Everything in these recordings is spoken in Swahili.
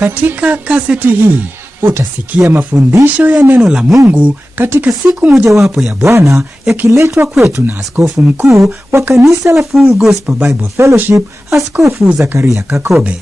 Katika kaseti hii utasikia mafundisho ya neno la Mungu katika siku mojawapo ya Bwana yakiletwa kwetu na askofu mkuu wa kanisa la Full Gospel Bible Fellowship, Askofu Zakaria Kakobe.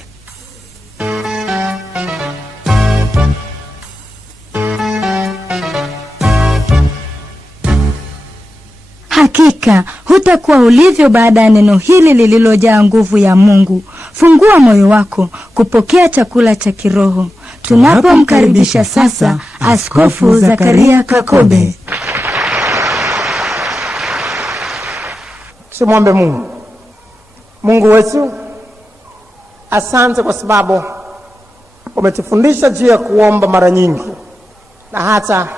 Hakika hutakuwa ulivyo baada ya neno hili lililojaa nguvu ya Mungu. Fungua moyo wako kupokea chakula cha kiroho tunapomkaribisha sasa Askofu Zakaria Kakobe. Tumwombe Mungu. Mungu wetu, asante kwa sababu umetufundisha juu ya kuomba mara nyingi, na hata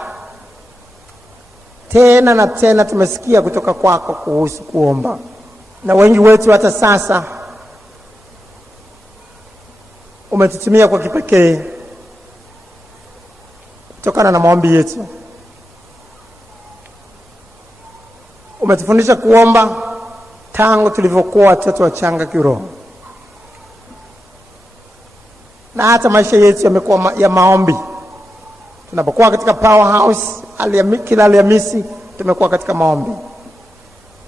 tena na tena tumesikia kutoka kwako kuhusu kuomba, na wengi wetu hata sasa umetutumia kwa kipekee kutokana na maombi yetu. Umetufundisha kuomba tangu tulivyokuwa watoto wachanga kiroho, na hata maisha yetu yamekuwa ya maombi. Tunapokuwa katika Powerhouse kila Alhamisi tumekuwa katika maombi.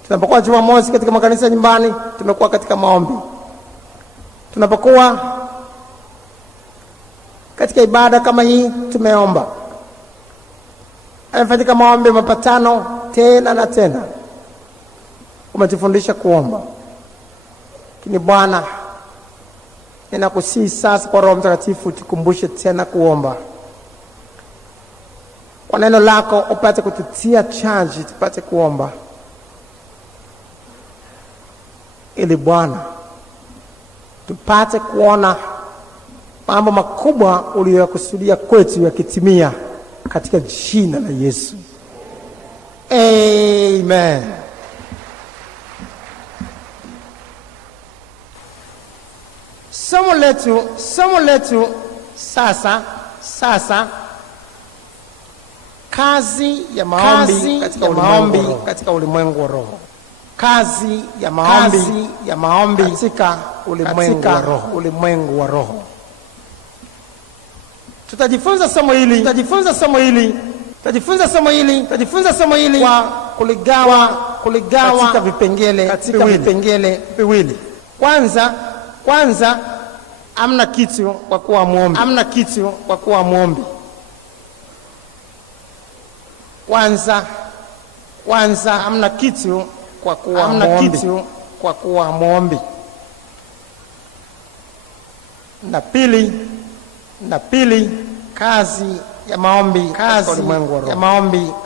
Tunapokuwa Jumamosi katika makanisa nyumbani tumekuwa katika maombi. Tunapokuwa katika ibada kama hii tumeomba. Amefanyika maombi mapatano tena na tena. Umetufundisha kuomba. Lakini Bwana, ninakusihi sasa kwa Roho Mtakatifu tukumbushe tena kuomba. Kwa neno lako upate kututia charge tupate kuomba, ili Bwana tupate kuona mambo makubwa uliyokusudia kwetu yakitimia katika jina la Yesu. Amen. Somo letu sasa kazi ya maombi katika ulimwengu wa roho. Kazi ya maombi katika ulimwengu wa roho. Tutajifunza somo hili kwa kuligawa katika vipengele viwili. Kwanza amna kitu kwa kuwa muombi. Kwanza amna kitu kwa kuwa muombi. Na pili kazi ya maombi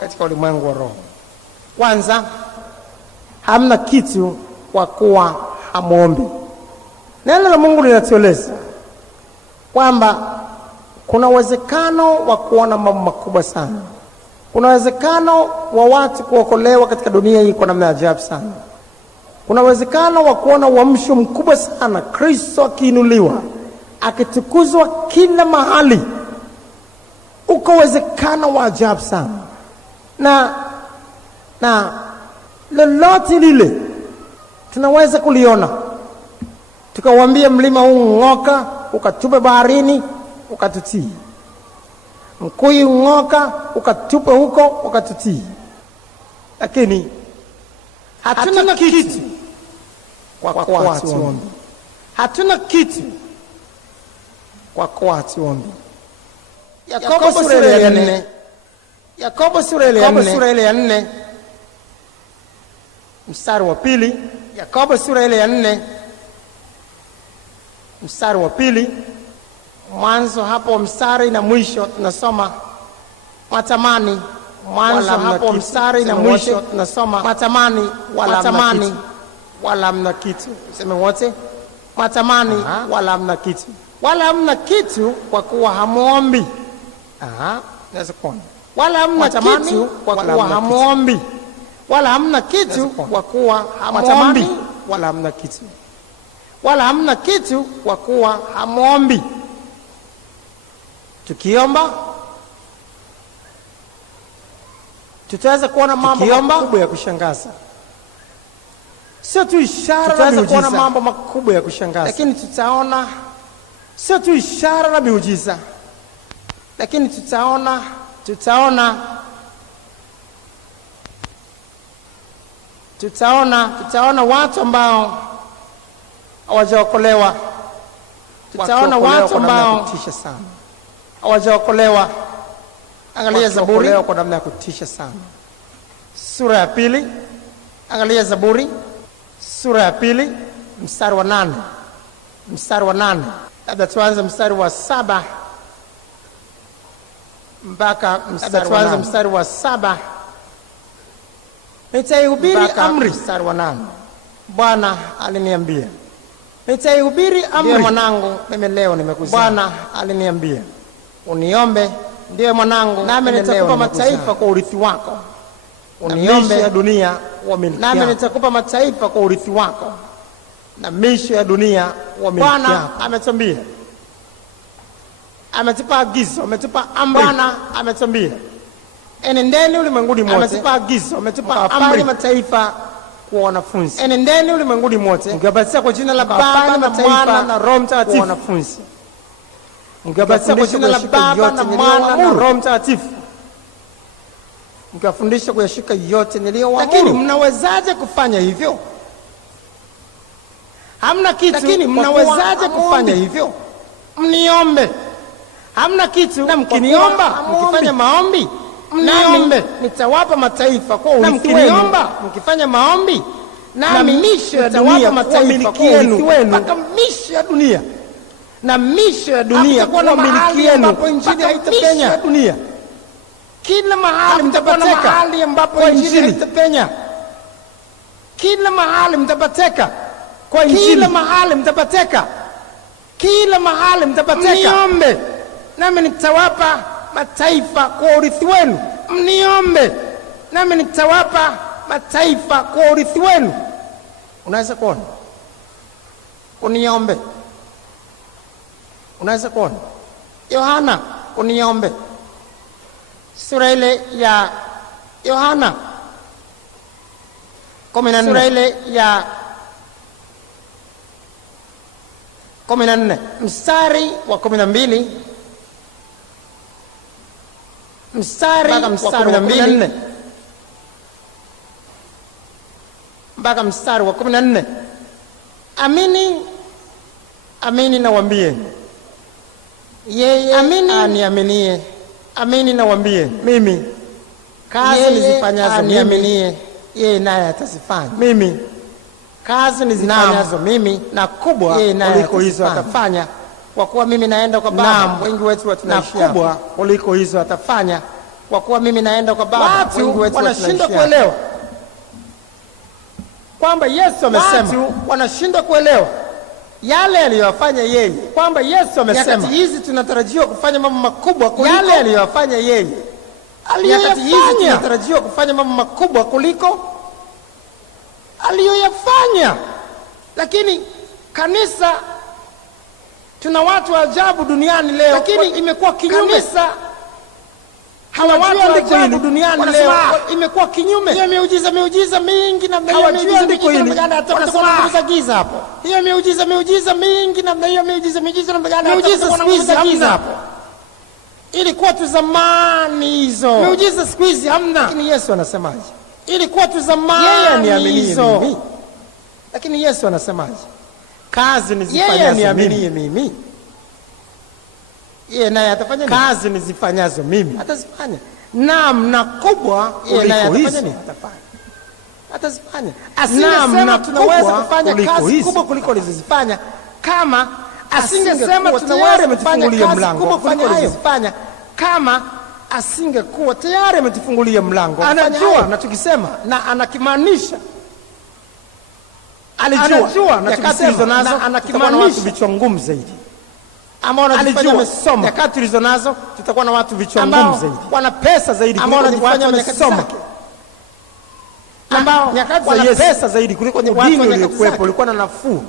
katika ulimwengu wa roho. Kwanza, hamna kitu kwa kuwa hamuombi. Neno la Mungu linatueleza kwamba kuna uwezekano wa kuona mambo makubwa sana. Kuna uwezekano wa watu kuokolewa katika dunia hii kwa namna ya ajabu sana. Kuna uwezekano wa kuona uamsho mkubwa sana, Kristo akiinuliwa, akitukuzwa kila mahali. Uko uwezekano wa ajabu sana. Na lolote lile tunaweza kuliona. Tukauambia mlima huu ng'oka, ukatupe baharini, ukatutii. Mkuyu ng'oka, ukatupe huko, ukatutii. Lakini hatuna kitu kwa kuwa hatuombi. Hatuna kitu kwa kuwa hatuombi. Yakobo sura ya 4. Mstari wa 2. Yakobo sura ya 4 mstari wa 2. Mwanzo hapo mstari na mwisho tunasoma matamani. Mwanzo hapo mstari na mwisho tunasoma matamani wala hamna kitu. Sema wote, matamani wala hamna kitu. Wala hamna kitu kwa kuwa hamuombi. Naweza kuona. Wala hamna kitu kwa kuwa hamuombi. Wala hamna kitu kwa kuwa hamuombi. Wala hamna kitu. Wala hamna kitu kwa kuwa hamuombi. Tukiomba tutaweza kuona mambo makubwa ya kushangaza. Sio tu ishara, tutaweza kuona mambo makubwa ya kushangaza. Lakini tutaona sio tu ishara na miujiza, lakini tutaona watu ambao hawajaokolewa. Tutaona watu ambao kutisha sana hawajaokolewa. Angalia Zaburi kwa namna ya kutisha sana. Sura ya 2, angalia Zaburi sura ya 2 mstari wa 8. Mstari wa 8. Labda tuanze mstari wa 7 mpaka mstari wa 7. Nitaihubiri amri, mstari wa 8. Bwana aliniambia, nitaihubiri amri mwanangu, mimi leo nimekuzaa. Bwana aliniambia, uniombe, ndiye mwanangu, nami nitakupa mataifa kwa urithi wako. Uniombe ya dunia wa milki yako, nami nitakupa mataifa kwa urithi wako, na misho ya dunia wa milki yako. Bwana ametuambia, ametupa agizo, ametupa amri. Bwana ametuambia, enendeni ulimwenguni mote. Ametupa agizo, ametupa amri, mataifa kwa wanafunzi. Enendeni ulimwenguni mote, mkiwabatiza kwa jina la Baba na Mwana na Roho Mtakatifu. Wanafunzi, mkiwabatiza kwa jina la Baba na Mwana na Roho Mtakatifu, mkiwafundisha kuyashika yote niliyowaamuru. Lakini mnawezaje kufanya hivyo? Hamna kitu. Lakini mnawezaje kufanya hivyo? Mniombe. Hamna kitu. Na mkiniomba, mkifanya maombi, mniombe, nitawapa mataifa kwa urithi wenu. Mkiniomba, mkifanya maombi, nami misho ya dunia mataifa kwa urithi wenu. Mpaka misho ya dunia. Na misho ya dunia kwa miliki yenu. Ambapo injili haitapenya. Kila mahali mtapateka, mahali ambapo injili haitapenya. Kila mahali mtapateka kwa injili. Kila mahali mtapateka. Kila mahali mtapateka. Mniombe, nami nitawapa mataifa kwa urithi wenu. Mniombe, nami nitawapa mataifa kwa urithi wenu. Unaweza kuona? Uniombe. Unaweza kuona? Yohana, uniombe. Sura ile ya Yohana 14. Sura ile ya 14 mstari wa 12. Mstari wa 12 mpaka mstari wa 14. Amini, amini nawaambie, yeye aniaminie, amini nawaambie, mimi kazi nizifanyazo mimi, yeye naye atazifanya. Mimi kazi nizifanyazo mimi, na kubwa kuliko hizo atafanya, kwa kuwa mimi naenda kwa Baba. Wengi wetu tunaishi na kubwa kuliko hizo atafanya, kwa kuwa mimi naenda kwa Baba. Wengi wetu wanashindwa kuelewa kwamba Yesu amesema. Watu wanashindwa kuelewa yale aliyofanya yeye, kwamba Yesu amesema nyakati hizi tunatarajiwa kufanya mambo makubwa kuliko yale aliyofanya yeye. Nyakati hizi tunatarajiwa kufanya mambo makubwa kuliko aliyoyafanya. Lakini kanisa, tuna watu wa ajabu duniani leo, lakini imekuwa kinyume. Kanisa hawajui andiko hili duniani leo, imekuwa kinyume. Hiyo miujiza mingi na hiyo miujiza na atakuwa giza hapo. Hiyo miujiza mingi na hiyo miujiza na atakuwa giza hapo. Ilikuwa tu zamani hizo. Miujiza siku hizi hamna. Lakini Yesu anasemaje? Ilikuwa tu zamani hizo. Lakini Yesu anasemaje? Kazi nizifanyazo mimi, yeye naye atafanya nini? Kazi nizifanyazo mimi atazifanya. Naam, na kubwa kuliko hizo atazifanya. Asingesema tunaweza kufanya kazi kubwa kuliko alizozifanya kama asingesema tunaweza kufanya kazi kubwa kuliko alizozifanya, kama asingekuwa tayari ametufungulia mlango. Anajua anachokisema na anakimaanisha. Alijua anachokisema na anakimaanisha. Vichwa ngumu zaidi ambao wanajifanya wamesoma. Nyakati tulizo nazo tutakuwa na watu vichwa ngumu zaidi, wana pesa zaidi kuliko watu wamesoma, ambao nyakati wana pesa zaidi kuliko watu waliokuwepo. Ulikuwa na nafuu.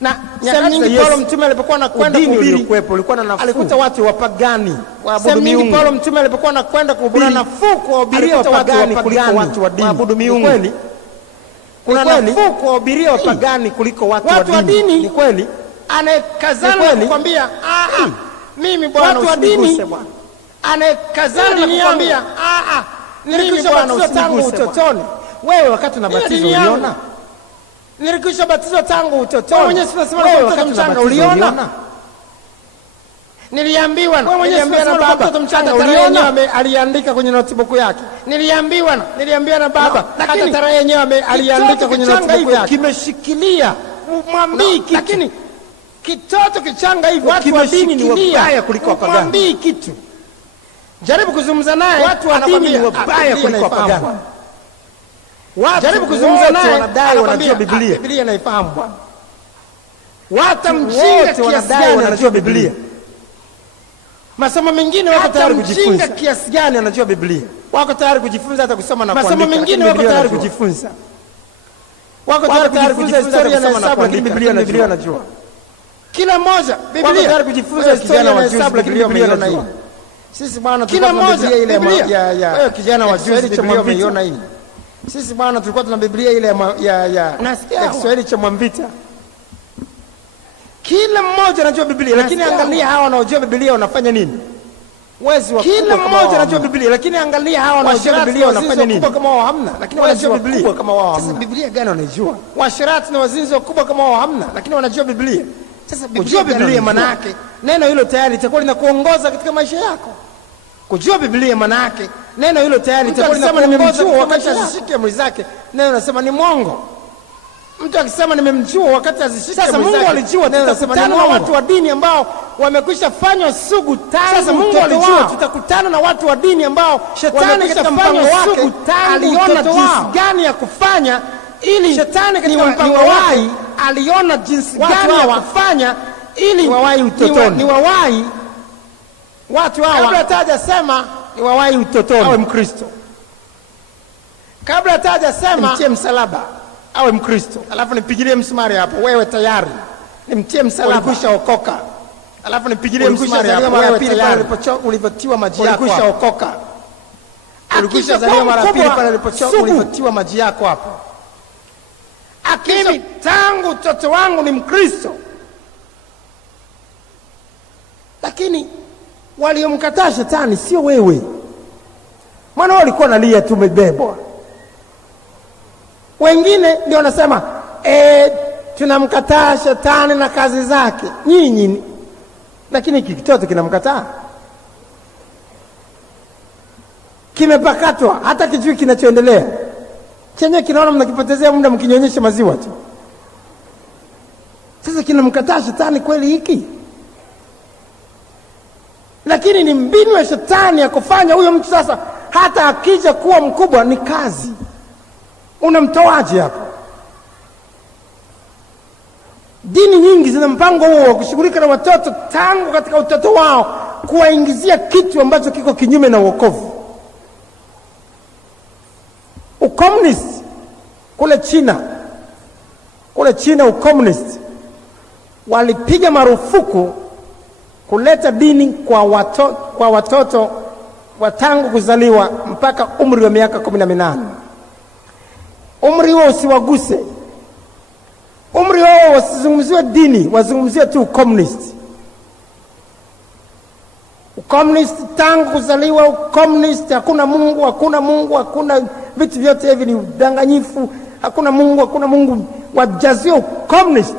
Na nyakati nyingi Paulo mtume alipokuwa anakwenda kuhubiri, ulikuwa na nafuu. Alikuta watu wapagani waabudu miungu. Paulo mtume alipokuwa anakwenda kuhubiri, kuna nafuu kuwahubiria wapagani kuliko watu wa dini waabudu miungu. Kweli kuna nafuu kuwahubiria wapagani kuliko watu wa dini. Ni kweli. anayekazana kukwambia mimi bwana usiniguse bwana, anayekazana kukwambia nilikwisha batizwa tangu utotoni. Wewe wakati unabatizwa uliona? Nilikwisha batizwa tangu utotoni. Wewe mwenyewe unasema kwa mtoto mchanga uliona? Niliambiwa na baba mtoto mchanga uliona? Aliandika kwenye notebook yake. Niliambiwa na baba hata tarehe yenyewe aliandika kwenye notebook yake. Kimeshikilia mwambii kitu. Lakini kitoto kichanga hivyo watu wa dini ni wabaya kuliko wapagani. Mwambii kitu. Jaribu kuzungumza naye, watu wa dini ni wabaya kuliko wapagani. Jaribu kuzungumza naye, wanadai wanajua Biblia. Biblia naifahamu bwana. Watu mjinga kiasi gani wanajua Biblia? Masomo mengine wako tayari kujifunza. Kiasi gani anajua Biblia? Wako tayari kujifunza hata kusoma na kuandika. Masomo mengine wako tayari kujifunza. Wako tayari kujifunza historia na hesabu, lakini Biblia anajua. Kila mmoja Biblia wako tayari kujifunza historia na hesabu, lakini Biblia anajua. Sisi bwana tulikuwa tuna Biblia ile ya wewe kijana wa juzi Biblia umeiona hii. Sisi bwana tulikuwa tuna Biblia ile ya Kiswahili cha Mwamvita. Kila mmoja anajua Biblia, lakini angalia hawa wanaojua Biblia wanafanya nini? Wezi wa kila mmoja anajua Biblia, lakini angalia hawa wanaojua Biblia wanafanya nini? Kama wao hamna, lakini wanajua Biblia kama wao hamna. Sasa Biblia gani wanajua? Washirati na wazinzi wakubwa kama wao hamna, lakini wanajua Biblia. Sasa kujua Biblia maana yake neno hilo tayari litakuwa linakuongoza katika maisha yako. Kujua Biblia maana yake neno hilo tayari litakuwa linakuongoza wakati azishike amri zake. Neno linasema ni mwongo. Mtu akisema nimemjua wakati azishike amri zake. Sasa Mungu alijua tutakutana na watu wa dini ambao wamekwisha fanywa sugu tangu. Sasa Mungu alijua tutakutana na watu wa dini ambao shetani katika mpango wake aliona jinsi gani ya kufanya ili shetani katika mpango wake aliona jinsi gani ya kufanya ili wawai utotoni. Ni wawai watu hawa. Kabla hataja sema ni wawai utotoni awe Mkristo. Kabla hataja sema nimtie msalaba awe Mkristo. Alafu nipigilie msumari hapo, wewe tayari. Nimtie msalaba ulikwisha okoka. Alafu nipigilie msumari hapo, wewe tayari. Ulivyotiwa maji yako ulikwisha okoka. Ulikwisha zaliwa mara pili pale ulivyotiwa maji yako hapo. Mimi tangu utoto wangu ni Mkristo. Lakini waliomkataa shetani sio wewe. Maana walikuwa nalia tumebebwa. Wengine ndio wanasema tunamkataa shetani na kazi zake. Nyinyi lakini kitoto kinamkataa. Kimepakatwa hata kijui kinachoendelea. Chenye kinaona mnakipotezea muda mkinyonyesha maziwa tu. Sasa kinamkataa shetani kweli hiki? Lakini ni mbinu ya shetani ya kufanya huyo mtu sasa hata akija kuwa mkubwa ni kazi. Unamtoaje hapo? Dini nyingi zina mpango huo wa kushughulika na watoto tangu katika utoto wao, kuwaingizia kitu ambacho kiko kinyume na wokovu. Ukomunist kule China ukomunist walipiga marufuku kuleta dini kwa watoto wa tangu kuzaliwa mpaka umri wa miaka 18. Umri huo usiwaguse. Umri huo wasizungumziwe dini, wazungumziwe tu ukomunist. Ukomunist tangu kuzaliwa ukomunist, hakuna Mungu, hakuna vitu vyote hivi ni udanganyifu, hakuna Mungu, wajazio ukomunist.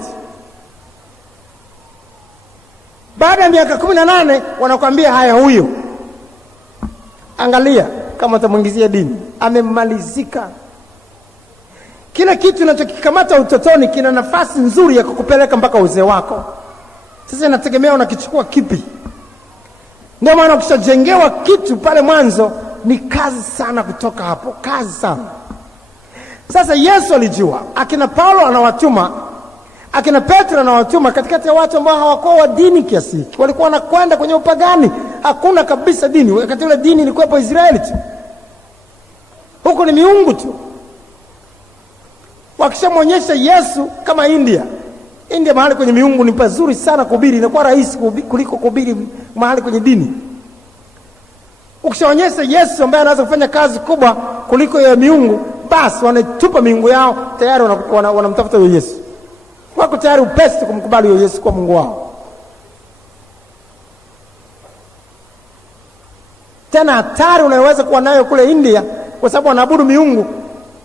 Baada ya miaka 18 wanakuambia haya huyo. Angalia kama utamuingizia dini, amemalizika. Kila kitu unachokikamata utotoni kina nafasi nzuri ya kukupeleka mpaka uzee wako. Sasa inategemea unakichukua kipi. Ndio maana ukishajengewa kitu pale mwanzo ni kazi sana kutoka hapo, kazi sana. Sasa Yesu alijua, akina Paulo anawatuma, akina Petro anawatuma katikati ya watu ambao hawakuwa wa dini kiasi hiki. Walikuwa wanakwenda kwenye upagani, hakuna kabisa dini. Wakati ule dini ilikuwa hapo Israeli tu. Huko ni miungu tu. Wakishamwonyesha Yesu kama India mahali kwenye miungu ni pazuri sana kuhubiri, inakuwa rahisi kuliko kuhubiri mahali kwenye dini. Ukishaonyesha Yesu ambaye anaweza kufanya kazi kubwa kuliko ya miungu, basi wanatupa miungu yao, tayari wanamtafuta huyo Yesu. wako tayari upesi kumkubali huyo Yesu kwa Mungu wao. Tena hatari unayoweza kuwa nayo kule India, kwa sababu wanaabudu miungu.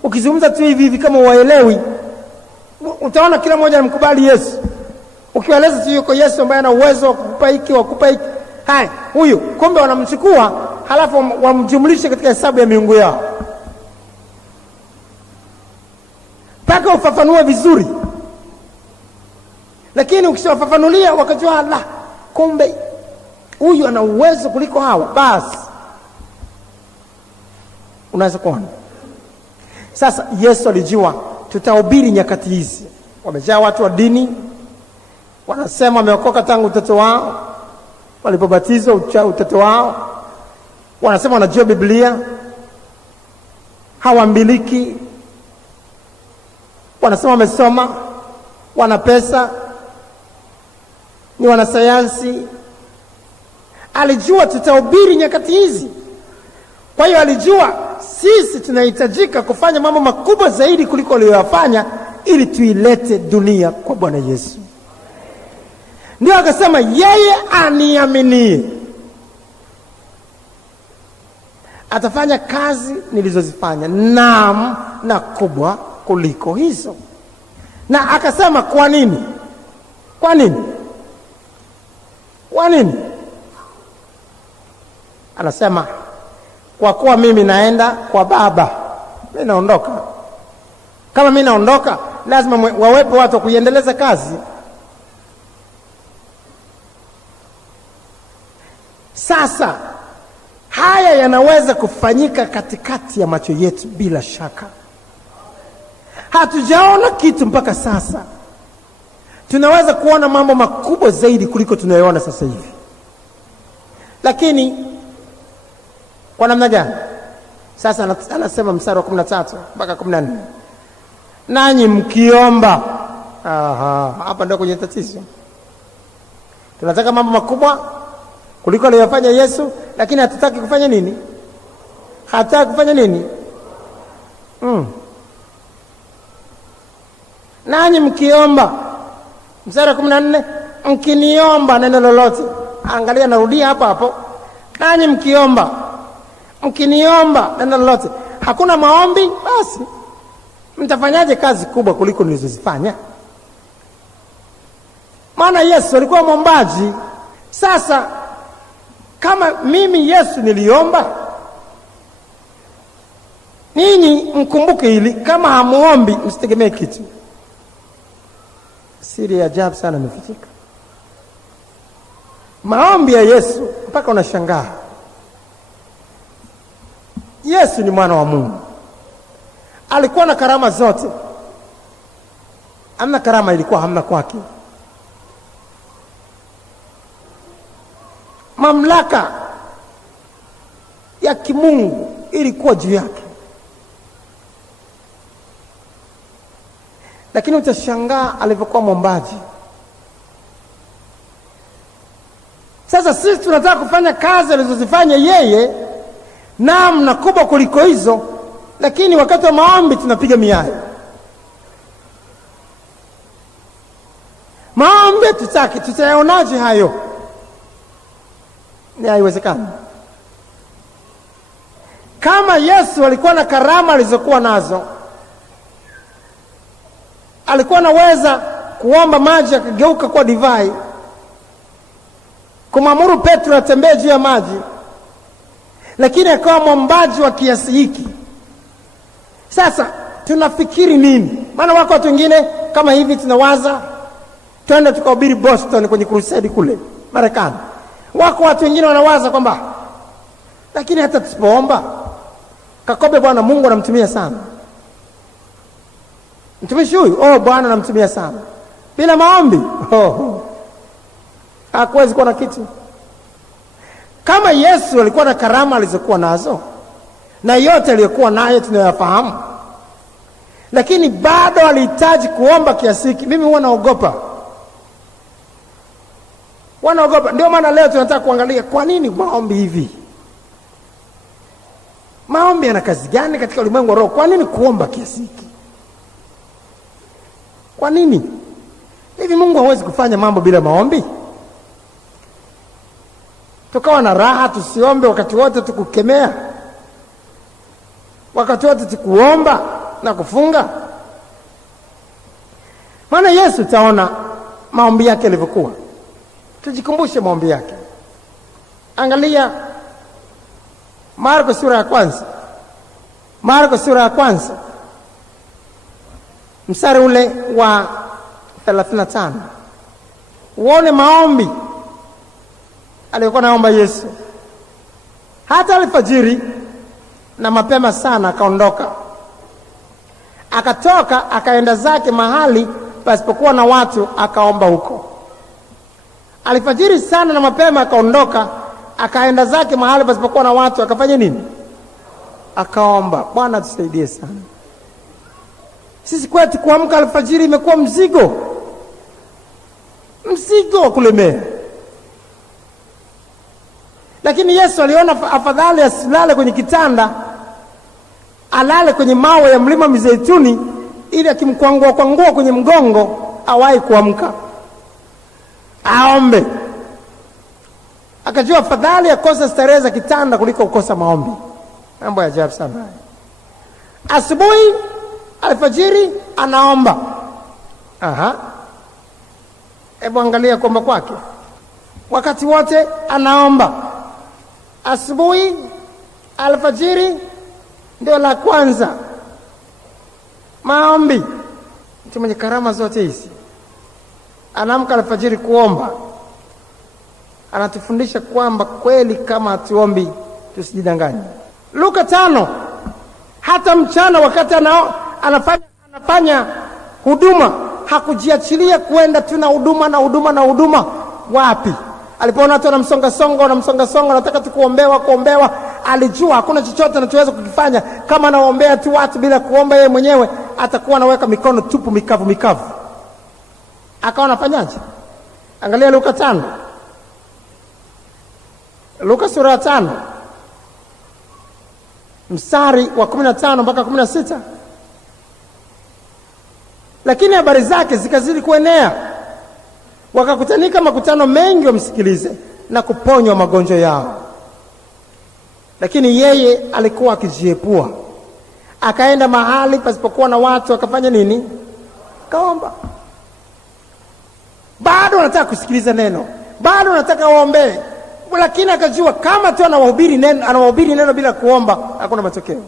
Ukizungumza tu hivi kama uwaelewi, utaona kila mmoja anamkubali Yesu. Ukiwaeleza tu yuko Yesu ambaye ana uwezo wa kukupa hiki, wa kukupa hiki, hai huyu, kumbe wanamchukua halafu wamjumlishe katika hesabu ya miungu yao. Paka ufafanue vizuri. Lakini ukishawafafanulia wakajua la, kumbe huyu ana uwezo kuliko hawa, basi unaweza kuona. Sasa Yesu alijua tutahubiri nyakati hizi. Wamejaa watu wa dini, wanasema wameokoka tangu utoto wao, walipobatizwa utoto wao, wanasema wanajua Biblia, hawambiliki, wanasema wamesoma, wana pesa, ni wanasayansi. Alijua tutahubiri nyakati hizi. Kwa hiyo alijua sisi tunahitajika kufanya mambo makubwa zaidi kuliko aliyoyafanya ili tuilete dunia kwa Bwana Yesu. Ndio akasema yeye aniaminie atafanya kazi nilizozifanya, naam, na kubwa kuliko hizo. Na akasema kwa nini? Kwa nini? Kwa nini? Anasema kwa kuwa mimi naenda kwa Baba. Mimi naondoka. Kama mimi naondoka, lazima wawepo watu wa kuiendeleza kazi. Sasa haya yanaweza kufanyika katikati ya macho yetu bila shaka. Hatujaona kitu mpaka sasa. Tunaweza kuona mambo makubwa zaidi kuliko tunayoona sasa hivi. Lakini kwa namna gani? Sasa anasema mstari wa 13 mpaka 14. Nanyi mkiomba. Hapa ndio kwenye tatizo. Tunataka mambo makubwa kuliko aliyofanya Yesu, lakini hatutaki kufanya nini? Hatutaki kufanya nini? Nanyi mkiomba. Mstari wa 14, mkiniomba neno lolote. Angalia, narudia hapo hapo. Nanyi mkiomba. Mkiniomba neno lolote. Hakuna maombi, basi mtafanyaje kazi kubwa kuliko nilizozifanya? Maana Yesu alikuwa mwombaji. Sasa kama mimi Yesu niliomba, ninyi mkumbuke hili, kama hamuombi msitegemee kitu. Siri ya ajabu sana imefichika. Maombi ya Yesu mpaka unashangaa. Yesu ni mwana wa Mungu. Alikuwa na karama zote. Hamna karama ilikuwa hamna kwake. Mamlaka ya kimungu ilikuwa juu yake. Lakini utashangaa alivyokuwa mwombaji. Sasa sisi tunataka kufanya kazi alizozifanya yeye, naam, na kubwa kuliko hizo, lakini wakati wa maombi tunapiga miayo. Maombi tutaki, tutayaonaje hayo? Ni haiwezekani. Kama Yesu alikuwa na karama alizokuwa nazo, alikuwa anaweza kuomba maji yakageuka kuwa divai, kumwamuru Petro atembee juu ya maji, lakini akawa mwombaji wa kiasi hiki. Sasa tunafikiri nini? Maana wako watu wengine kama hivi tunawaza twende tukahubiri Boston kwenye crusade kule Marekani. Wako watu wengine wanawaza kwamba lakini hata tusipoomba Kakobe, Bwana Mungu anamtumia sana. Mtumishi huyu, Bwana anamtumia sana. Bila maombi, hakuwezi kuwa na kitu. Kama Yesu alikuwa na karama alizokuwa nazo, na yote aliyokuwa nayo tunayafahamu, lakini bado alihitaji kuomba kiasi hiki, mimi huwa naogopa. Ndio maana leo tunataka kuangalia kwa nini maombi hivi. Maombi yana kazi gani katika ulimwengu wa roho? Kwa nini kuomba kiasi hiki? Kwa nini? Hivi Mungu hawezi kufanya mambo bila maombi? Tukawa na raha tusiombe wakati wote, tukukemea wakati wote, tukuomba na kufunga? Maana Yesu taona maombi yake yalivyokuwa. Tujikumbushe maombi yake. Angalia Marko sura ya kwanza. Marko sura ya kwanza mstari ule wa 35. Uone maombi aliyokuwa naomba Yesu. Hata alfajiri na mapema sana akaondoka, akatoka akaenda zake mahali pasipokuwa na watu, akaomba huko. Alfajiri sana na mapema akaondoka, akaenda zake mahali pasipokuwa na watu, akafanya nini? Akaomba. Bwana tusaidie sana. Sisi kwetu kuamka alfajiri imekuwa mzigo wa kulemea. Lakini Yesu aliona afadhali asilale kwenye kitanda, alale kwenye mawe ya mlima Mizeituni, ili akimkwangua kwenye mgongo awahi kuamka aombe. Akajua afadhali akosa starehe za kitanda kuliko kukosa maombi. Mambo ya ajabu sana. Asubuhi alfajiri anaomba. Hebu angalia kuomba kwake. Wakati wote anaomba. Asubuhi, alfajiri ndio la kwanza. Maombi. Mtu mwenye karama zote hizi anaamka alfajiri kuomba. Anatufundisha kwamba kweli kama hatuombi tusijidanganye. Luka 5, hata mchana wakati anafanya huduma hakujiachilia kwenda tu na huduma. Wapi? Alipoona watu wanamsonga, nataka tu kuombewa, alijua hakuna chochote anachoweza kukifanya kama anaombea tu watu bila kuomba yeye mwenyewe, atakuwa anaweka mikono tupu mikavu. Akawa anafanyaje? Angalia Luka 5. Luka sura ya 5 mstari wa 15 mpaka 16. Lakini habari zake zikazidi kuenea, wakakutanika makutano mengi wamsikilize na kuponywa magonjwa yao. Lakini yeye alikuwa akijiepua, akaenda mahali pasipokuwa na watu, akafanya nini? Kaomba. Bado anataka kusikiliza neno, bado anataka waombee, lakini akajua kama tu anawahubiri neno bila kuomba hakuna matokeo.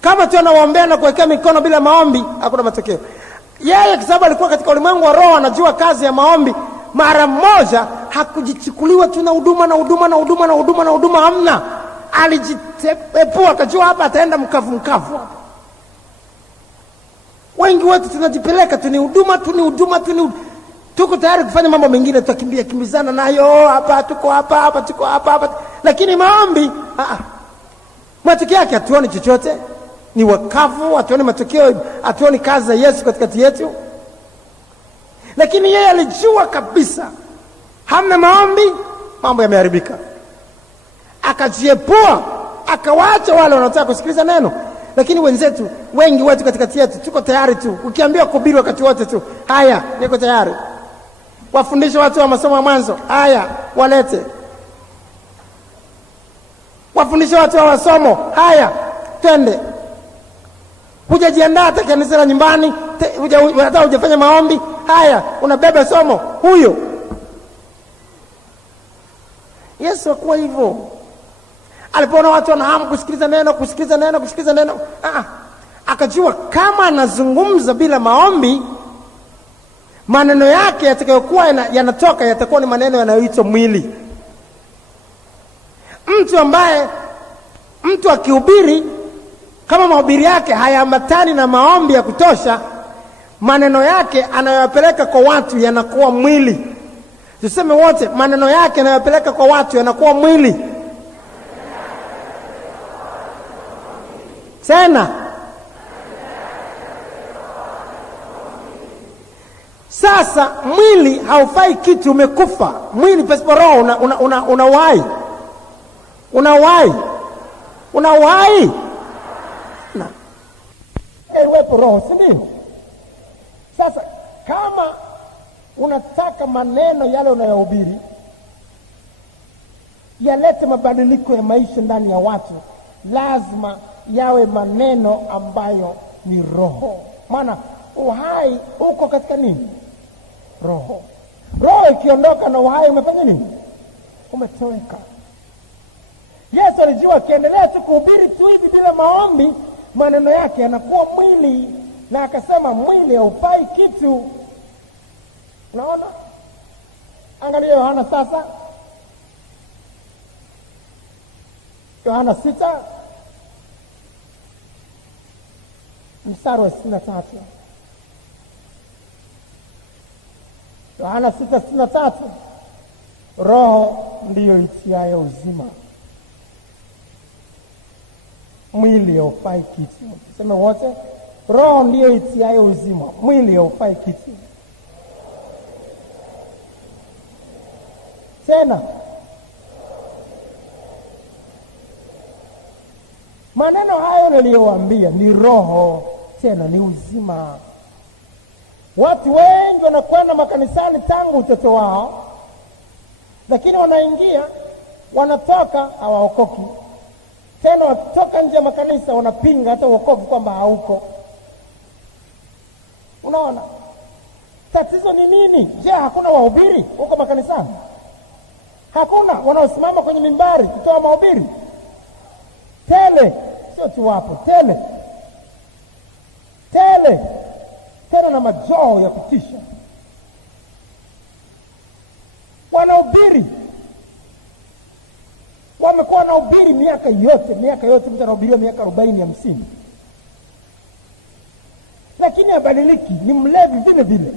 Kama tu anawaombea na kuwekea mikono bila maombi hakuna matokeo. Yeye kwa sababu alikuwa katika ulimwengu wa roho, anajua kazi ya maombi. Mara moja hakujichukuliwa tu na huduma, hamna. Alijitepua, akajua hapa ataenda mkavu. Wengi wetu tunajipeleka tu ni huduma. Tuko tayari kufanya mambo mengine, kimbizana nayo, hapa tuko hapa. Lakini maombi, matokeo yake hatuoni chochote. Ni wakavu, hatuoni matokeo, hatuoni kazi za Yesu katikati yetu. Lakini yeye alijua kabisa hamna maombi, mambo yameharibika. Akajiepua, akawaacha wale wanaotaka kusikiliza neno. Lakini wengi wetu katikati yetu tuko tayari tu, ukiambiwa kuhubiri wakati wote tu, haya niko tayari. Wafundishe watu wa masomo ya mwanzo, haya walete. Wafundishe watu wa masomo, haya twende. Hujajiandaa hata kanisa la nyumbani, hata hujafanya maombi, haya unabeba somo huyo. Yesu hakuwa hivyo. Alipoona watu wanahamu kusikiliza neno, akajua kama anazungumza bila maombi, maneno yake yatakayokuwa yanatoka yatakuwa ni maneno yanayoitwa mwili. Mtu akihubiri kama mahubiri yake hayaambatani na maombi ya kutosha, maneno yake anayopeleka kwa watu yanakuwa mwili. Tuseme wote, maneno yake anayopeleka kwa watu yanakuwa mwili. Tena sasa mwili haufai kitu, umekufa. Mwili pasipo roho una uhai. Wepo roho, si ndio? Sasa kama unataka maneno yale unayohubiri yalete mabadiliko ya maisha ndani ya watu, lazima yawe maneno ambayo ni roho. Maana uhai uko katika nini? Roho. Roho ikiondoka na uhai umefanya nini? Umetoweka. Yesu alijua akiendelea tu kuhubiri tu hivi bila maombi, maneno yake yanakuwa mwili, na akasema mwili haufai kitu. Unaona? Angalia Yohana sasa. Yohana 6 mstari wa 63. Yohana 6:63. Roho ndiyo itiaye uzima, mwili haufai kitu. Sema wote, roho ndiyo itiaye uzima, mwili haufai kitu. Tena maneno hayo niliyowaambia ni roho, tena ni uzima. Watu wengi wanakwenda makanisani tangu utoto wao, lakini wanaingia, wanatoka, hawaokoki. Tena wakitoka nje ya makanisa wanapinga hata wokovu kwamba hauko. Unaona? Tatizo ni nini? Je, hakuna wahubiri huko makanisani? Hakuna wanaosimama kwenye mimbari kutoa mahubiri? Tele, sio tu wapo, tele tena na majoo ya kutisha. Wanahubiri, wamekuwa wanahubiri miaka yote, mtu anahubiria miaka 40-50, lakini habadiliki, ni mlevi vile vile.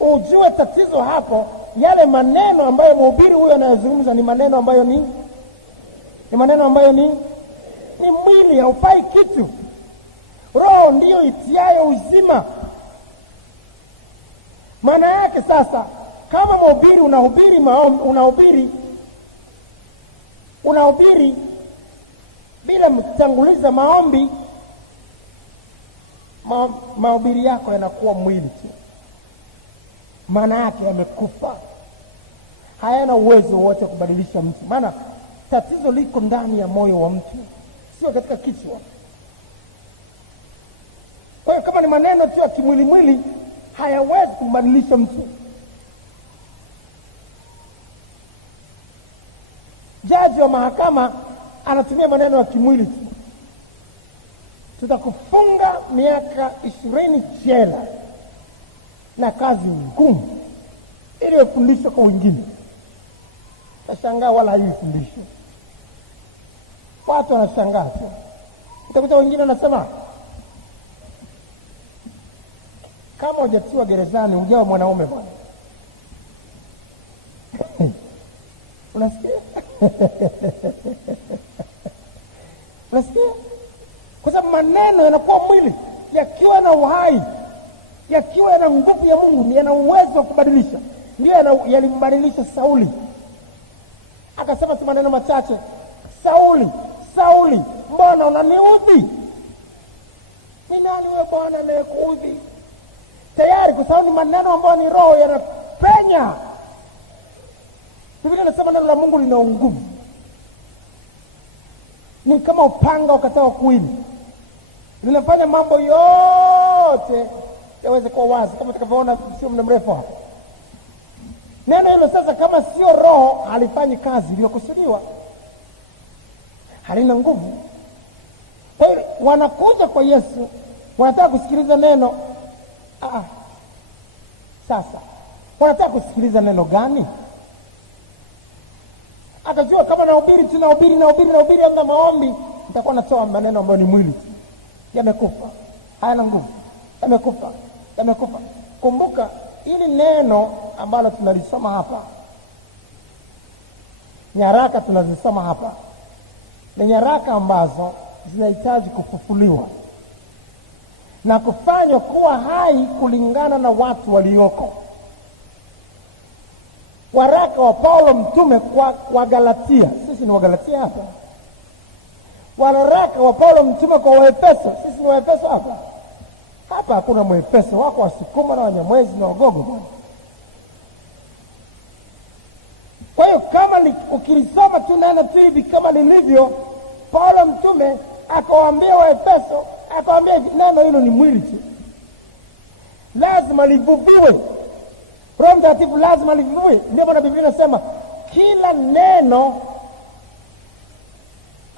Ujue tatizo hapo, yale maneno ambayo mhubiri huyo anayozungumza ni maneno ambayo ni mwili, haufai kitu. Roho ndiyo itiayo uzima. Maana yake sasa, kama mhubiri unahubiri bila mtanguliza maombi, mahubiri yako yanakuwa mwili tu. Maana yake yamekufa, hayana uwezo wote wa kubadilisha mtu. Maana tatizo liko ndani ya moyo wa mtu, sio katika kichwa. Kwa hiyo kama ni maneno tu ya kimwili, hayawezi kumbadilisha mtu. Jaji wa mahakama anatumia maneno ya kimwili tu, tutakufunga miaka 20 jela na kazi ngumu ili ufundishwe kwa wengine. Tashangaa wala haifundishwe. Watu wanashangaa tu. Utakuta wengine wanasema, kama hujatiwa gerezani hujawa mwanaume bwana. Unasikia? Unasikia? Kwa sababu maneno yanakuwa mwili, yakiwa na uhai, yakiwa yana nguvu ya Mungu, yana uwezo wa kubadilisha. Ndio yalimbadilisha Sauli. Akasema tu maneno machache, Sauli, mbona unaniudhi? Ni nani wewe Bwana anayekuudhi? Tayari, kwa sababu ni maneno ambayo ni roho, yanapenya. Biblia inasema neno la Mungu lina nguvu. Ni kama upanga ukatao kuwili, linafanya mambo yote yaweze kuwa wazi, kama tutakavyoona sio muda mrefu hapa. Neno hilo sasa, kama sio roho, halifanyi kazi iliyokusudiwa, halina nguvu. Kwa hiyo wanakuja kwa Yesu, wanataka kusikiliza neno. Sasa wanataka kusikiliza neno gani? Akajua kama nahubiri amna maombi, nitakuwa natoa maneno ambayo ni mwili, yamekufa, hayana nguvu, yamekufa. Kumbuka, ili neno ambalo tunalisoma hapa, nyaraka tunazisoma hapa, ni nyaraka ambazo zinahitaji kufufuliwa na kufanywa kuwa hai kulingana na watu walioko. Waraka wa Paulo mtume kwa Wagalatia, sisi ni Wagalatia hapa. Waraka wa Paulo mtume kwa Waefeso, sisi ni Waefeso hapa. Hapa hakuna Mwefeso, wako Wasukuma na Wanyamwezi na Wagogo bwana. Kwa hiyo kama ukilisoma tu neno tu hivi kama lilivyo, Paulo mtume akawaambia Waefeso, akawaambia neno hilo ni mwili tu, lazima livuviwe. Roho Mtakatifu lazima livuviwe. Ndio maana Biblia inasema kila neno,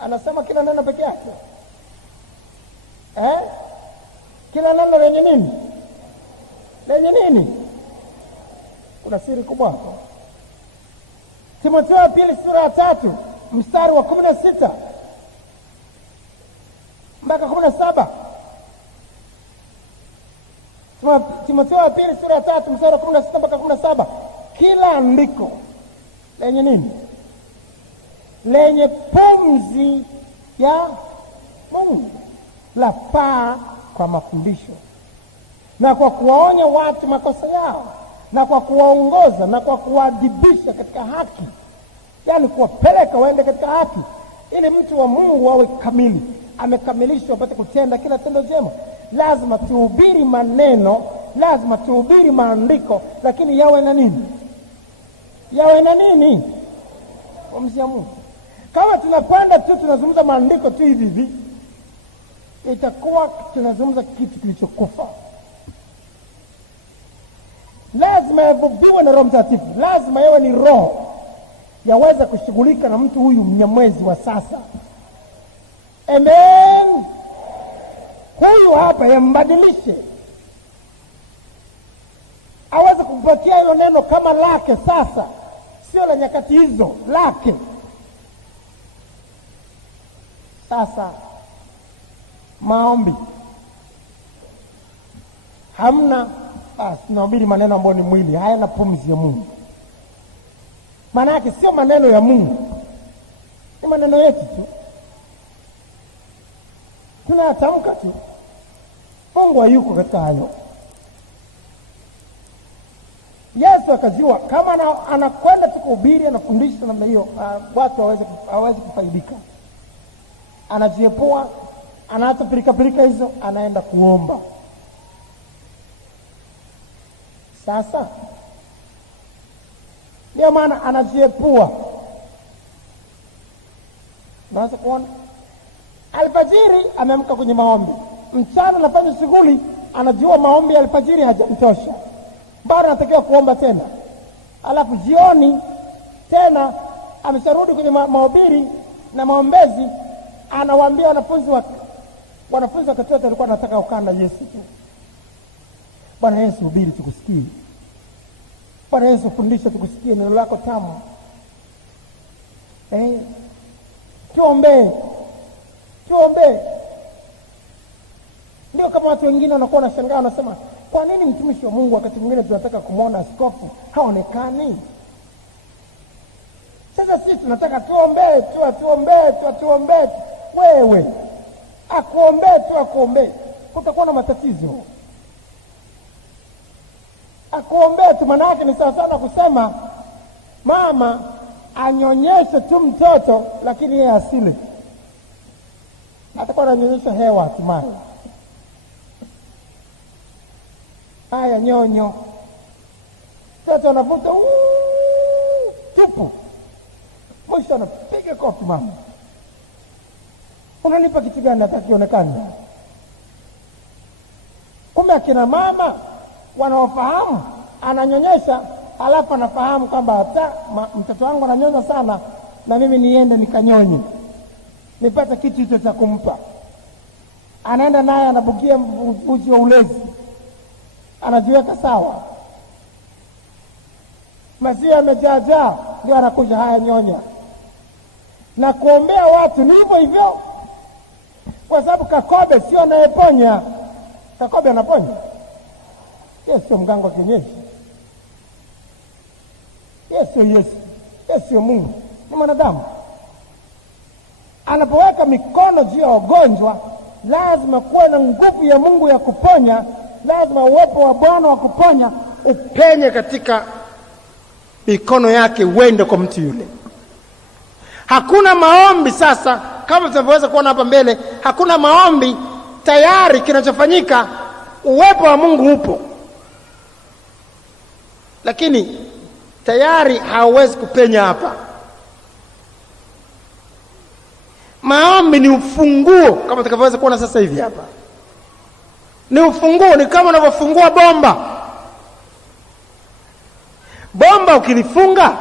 anasema kila neno peke yake. Kila neno lenye nini? Lenye nini? Kuna siri kubwa hapo. Timotheo wa pili sura ya 3 mstari wa 16 mpaka 17. Timotheo wa pili sura ya 3 mstari wa 16 mpaka 17. Kila andiko lenye nini? Lenye pumzi ya Mungu, lafaa kwa mafundisho na kwa kuwaonya watu makosa yao na kwa kuwaongoza na kwa kuwaadibisha katika haki, yaani kuwapeleka waende katika haki, ili mtu wa Mungu awe kamili, amekamilishwa apate kutenda kila tendo jema. Lazima tuhubiri maneno, lazima tuhubiri maandiko, lakini yawe na nini? Yawe na nini? Pumzi ya Mungu. Kama tunakwenda tu tunazungumza maandiko tu hivi hivi, itakuwa tunazungumza kitu kilichokufa. Lazima yavuviwe na Roho Mtakatifu, lazima yawe ni roho yaweza kushughulika na mtu huyu Mnyamwezi wa sasa. Amen. Huyu hapa yambadilishe, aweze kupatia hilo neno kama lake sasa, sio la nyakati hizo, lake sasa. Maombi hamna, basi tunahubiri maneno ambayo ni mwili, hayana pumzi ya Mungu. Maana yake sio maneno ya Mungu, ni maneno yetu tu, tunayatamka tu. Mungu hayuko katika hayo. Yesu akajua kama anakwenda tu kuhubiri, anafundisha namna hiyo, watu hawezi kufaidika. Anajiepua, anaacha pirika hizo, anaenda kuomba. Sasa ndio maana anajiepua. Naweza kuona alfajiri ameamka kwenye maombi, mchana anafanya shughuli, anajua maombi ya alfajiri hajamtosha, bado anatakiwa kuomba tena. Alafu jioni tena amesharudi kwenye mahubiri na maombezi, anawaambia wanafunzi wakati wote alikuwa anataka kukaa na Yesu tu. Bwana Yesu, hubiri tukusikie. Bwana Yesu, fundisha tukusikie, neno lako tamu. Tuombe. Ndio kama watu wengine wanakuwa wanashangaa, wanasema kwa nini mtumishi wa Mungu wakati mwingine tunataka kumwona askofu haonekani? Sasa sisi tunataka tuombe. Wewe akuombee, kutakuwa na matatizo. Akuombee tu, maana yake ni sawa sana kusema mama anyonyeshe tu mtoto, lakini yeye asile, atakuwa ananyonyesha hewa hatimaye. Haya, nyonyo, mtoto anavuta tupu, mwisho anapiga kofi. Mama, unanipa kitu gani nataka kionekane? Kumbe akina mama wanaofahamu ananyonyesha, alafu anafahamu kwamba hata mtoto wangu ananyonya sana, na mimi niende nikanyonye, nipate kitu hicho cha kumpa. Anaenda naye anabukia uji wa ulezi, anajiweka sawa, maziwa yamejaa, ndio anakuja, haya nyonya. Na kuombea watu ni hivyo hivyo, kwa sababu Kakobe sio anayeponya. Kakobe anaponya? Yesu sio mganga wa kienyeji. Yesu sio Mungu, ni mwanadamu. Anapoweka mikono juu ya wagonjwa, lazima kuwe na nguvu ya Mungu ya kuponya. Lazima uwepo wa Bwana wa kuponya upenye katika mikono yake, uende kwa mtu yule. Hakuna maombi sasa, kama tunavyoweza kuona hapa mbele, hakuna maombi tayari. Kinachofanyika uwepo wa Mungu upo, lakini tayari hauwezi kupenya hapa. Maombi ni ufunguo, kama tutakavyoweza kuona sasa hivi hapa. Ni ufunguo, ni kama unavyofungua bomba. Bomba ukilifunga,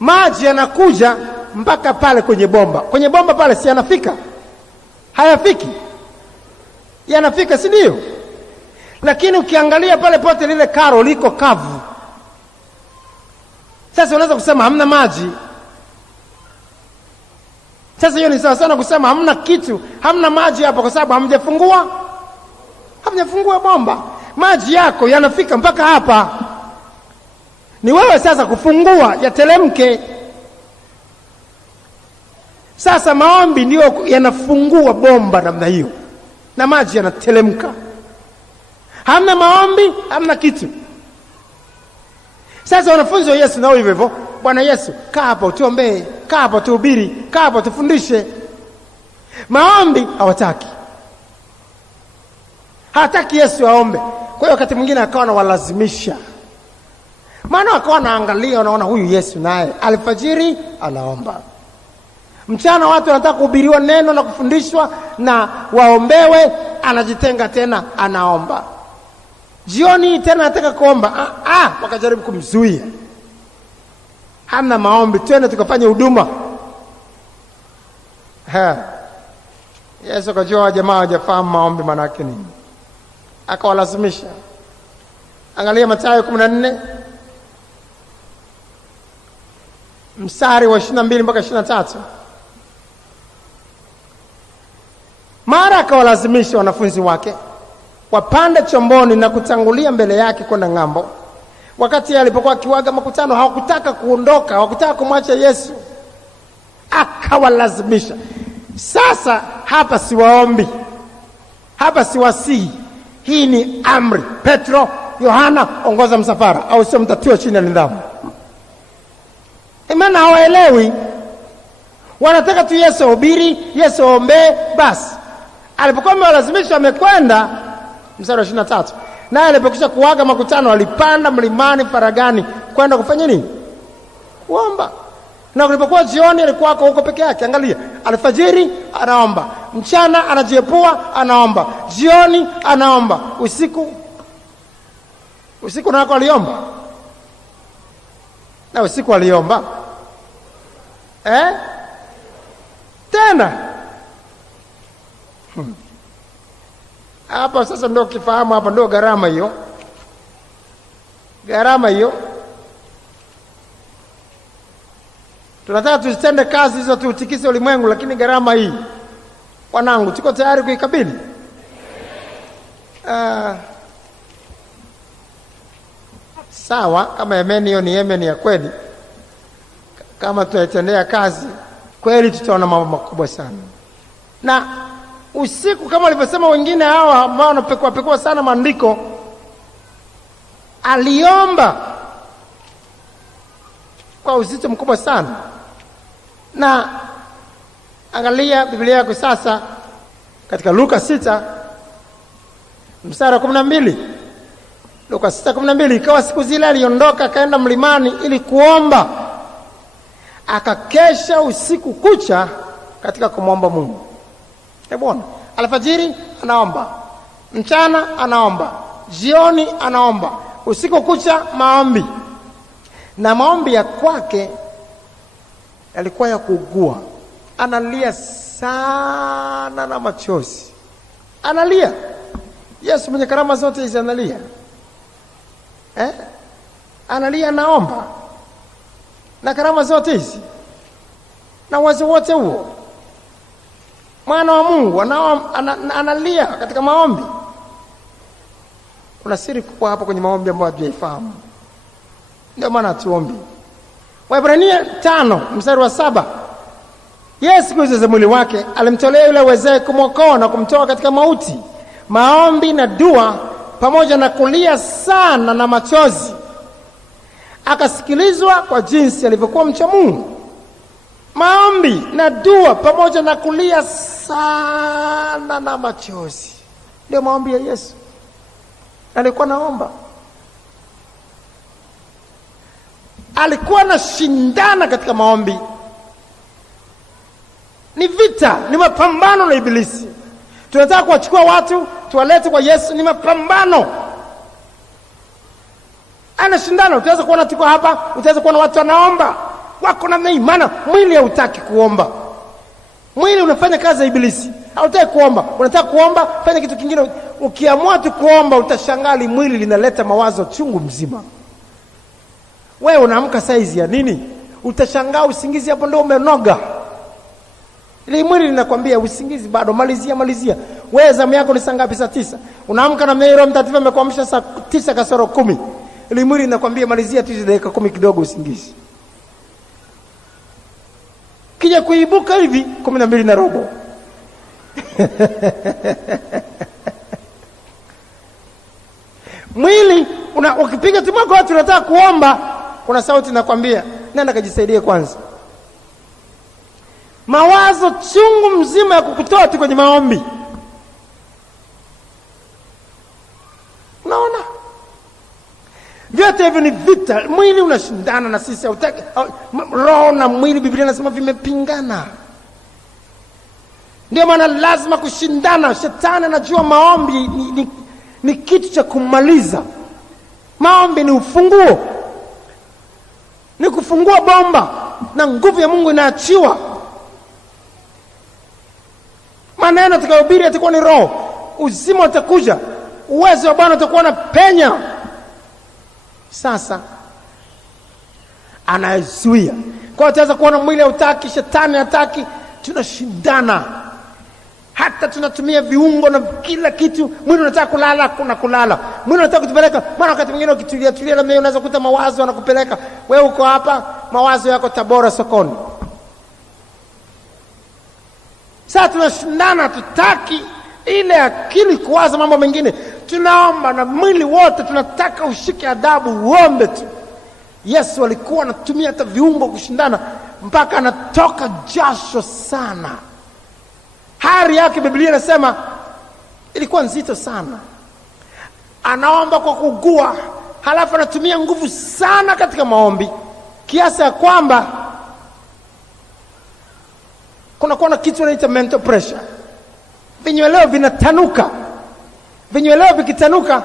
maji yanakuja mpaka pale kwenye bomba. Kwenye bomba pale si yanafika? Hayafiki? Yanafika, si ndio? Lakini ukiangalia pale pote lile karo liko kavu. Sasa unaweza kusema hamna maji. Sasa hiyo ni sawa sana kusema hamna kitu, hamna maji hapa, kwa sababu hamjafungua bomba. Maji yako yanafika mpaka hapa. Ni wewe sasa kufungua yatelemke. Sasa maombi ndio yanafungua bomba namna hiyo, na maji yanatelemka. Hamna maombi, hamna kitu. Sasa wanafunzi wa Yesu nao hivyo, Bwana Yesu, kaa hapa utuombee, kaa hapa tuhubiri, kaa hapa tufundishe. Maombi hawataki. Hataki Yesu aombe. Kwa hiyo wakati mwingine akawa anawalazimisha. Maana akawa anaangalia, anaona huyu Yesu naye alfajiri anaomba. Mchana watu wanataka kuhubiriwa neno na kufundishwa na waombewe, anajitenga tena anaomba. Jioni tena anataka kuomba, wakajaribu kumzuia. Hamna maombi, twende tukafanye huduma. Yesu akajua jamaa hawajafahamu maombi maana yake nini, akawalazimisha. Angalia Mathayo 14 mstari wa 22 mpaka 23. Mara akawalazimisha wanafunzi wake wapande chomboni na kutangulia mbele yake kwenda ng'ambo. Wakati alipokuwa akiwaga makutano, hawakutaka kuondoka, hawakutaka kumwacha Yesu. Akawalazimisha. Sasa hapa siwaombi, hapa siwasii, hii ni amri. Petro, Yohana, ongoza msafara, au sio mtatiwa chini ya nidhamu. Maana hawaelewi, wanataka tu Yesu ahubiri, Yesu aombe basi. Alipokuwa amewalazimisha amekwenda, mstari wa 23. Naye alipokwisha kuaga makutano, alipanda mlimani Faragani kwenda kufanya nini? Kuomba. Na kulipokuwa jioni alikuwa huko peke yake. Angalia, alfajiri anaomba, mchana anajiepua anaomba, jioni anaomba, usiku nako aliomba. Na usiku aliomba tena. Hapa sasa ndio kifahamu, hapa ndio gharama hiyo. Tunataka tuzitende kazi hizo, tuutikise ulimwengu, lakini gharama hii, wanangu, tuko tayari kuikabili? Sawa, kama Yemeni hiyo ni Yemeni ya kweli, kama tunaitendea kazi kweli, tutaona mambo makubwa sana. Na usiku kama walivyosema wengine hawa ambao wanapekua sana maandiko, aliomba kwa uzito mkubwa sana. Na angalia Biblia yako sasa katika Luka 6 mstari wa 12. Luka 6:12, ikawa siku zile aliondoka akaenda mlimani ili kuomba, akakesha usiku kucha katika kumwomba Mungu. Bwana, alfajiri anaomba, mchana anaomba, jioni anaomba, usiku kucha maombi. Na maombi ya kwake yalikuwa ya kuugua. Analia sana na machozi. Analia. Yesu mwenye karama zote hizi analia. Analia, naomba. Na karama zote hizi, na uwezo wote huo, mwana wa Mungu analia katika maombi. Kuna siri kubwa hapa kwenye maombi ambayo hatujafahamu. Ndio maana tuombe. Waebrania 5 mstari wa 7. Yesu siku za mwili wake alimtolea yule awezaye kumwokoa na kumtoa katika mauti, maombi na dua pamoja na kulia sana na machozi. Akasikilizwa kwa jinsi alivyokuwa mcha Mungu. Maombi na dua pamoja na kulia sana na machozi ndio maombi ya Yesu. Alikuwa naomba, alikuwa anashindana katika maombi. Ni vita, ni mapambano na Ibilisi. Tunataka kuwachukua watu tuwalete kwa Yesu, ni mapambano. Anashindana. Utaweza kuona tuko hapa, utaweza kuona watu wanaomba, wako na imani, mwili hautaki kuomba. Mwili unafanya kazi ya Ibilisi. Hautaki kuomba. Unataka kuomba, fanya kitu kingine. Ukiamua tu kuomba, utashangali mwili linaleta mawazo chungu mzima. Wewe unaamka saizi ya nini? Utashangaa usingizi hapo ndio umenoga. Ile mwili linakwambia usingizi bado, malizia. Wewe zamu yako ni saa ngapi? Saa 9. Unaamka na Roho Mtakatifu amekuamsha saa 9 kasoro 10. Ile mwili linakwambia malizia tu dakika 10 kidogo usingizi. Kija kuibuka hivi 12 na robo. Mwili ukipiga tu mwako watu unataka kuomba, kuna sauti inakwambia nenda kajisaidie kwanza. Mawazo chungu mzima ya kukutoa tu kwenye maombi. Unaona? Vyote hivyo ni vita. Mwili unashindana na sisi, hautaki. Roho na mwili, Biblia inasema vimepingana. Ndio maana lazima kushindana. Shetani anajua maombi ni kitu cha kumaliza. Maombi ni ufunguo, ni kufungua bomba na nguvu ya Mungu inaachiwa. Maneno tutakayohubiri yatakuwa ni roho, uzima utakuja, uwezo wa Bwana utakuwa na penya. Sasa anazuia. Kwa hiyo utaweza kuona mwili hautaki, shetani hataki, tunashindana. Hata tunatumia viungo na kila kitu. Mwili unataka kulala, kuna kulala. Mwili unataka kutupeleka. Maana wakati mwingine ukitulia na mimi unaweza kukuta mawazo yanakupeleka. Wewe uko hapa, mawazo yako Tabora sokoni. Sasa tunashindana, tutaki ile akili kuwaza mambo mengine. Tunaomba na mwili wote tunataka ushike adabu, uombe tu. Yesu alikuwa anatumia hata viungo kushindana mpaka anatoka jasho sana. Hari yake Biblia inasema ilikuwa nzito sana. Anaomba kwa kugua, halafu anatumia nguvu sana katika maombi, kiasi ya kwamba kunakuwa na kitu inaitwa mental pressure. Vinyweleo vinatanuka. Vinyweleo vikitanuka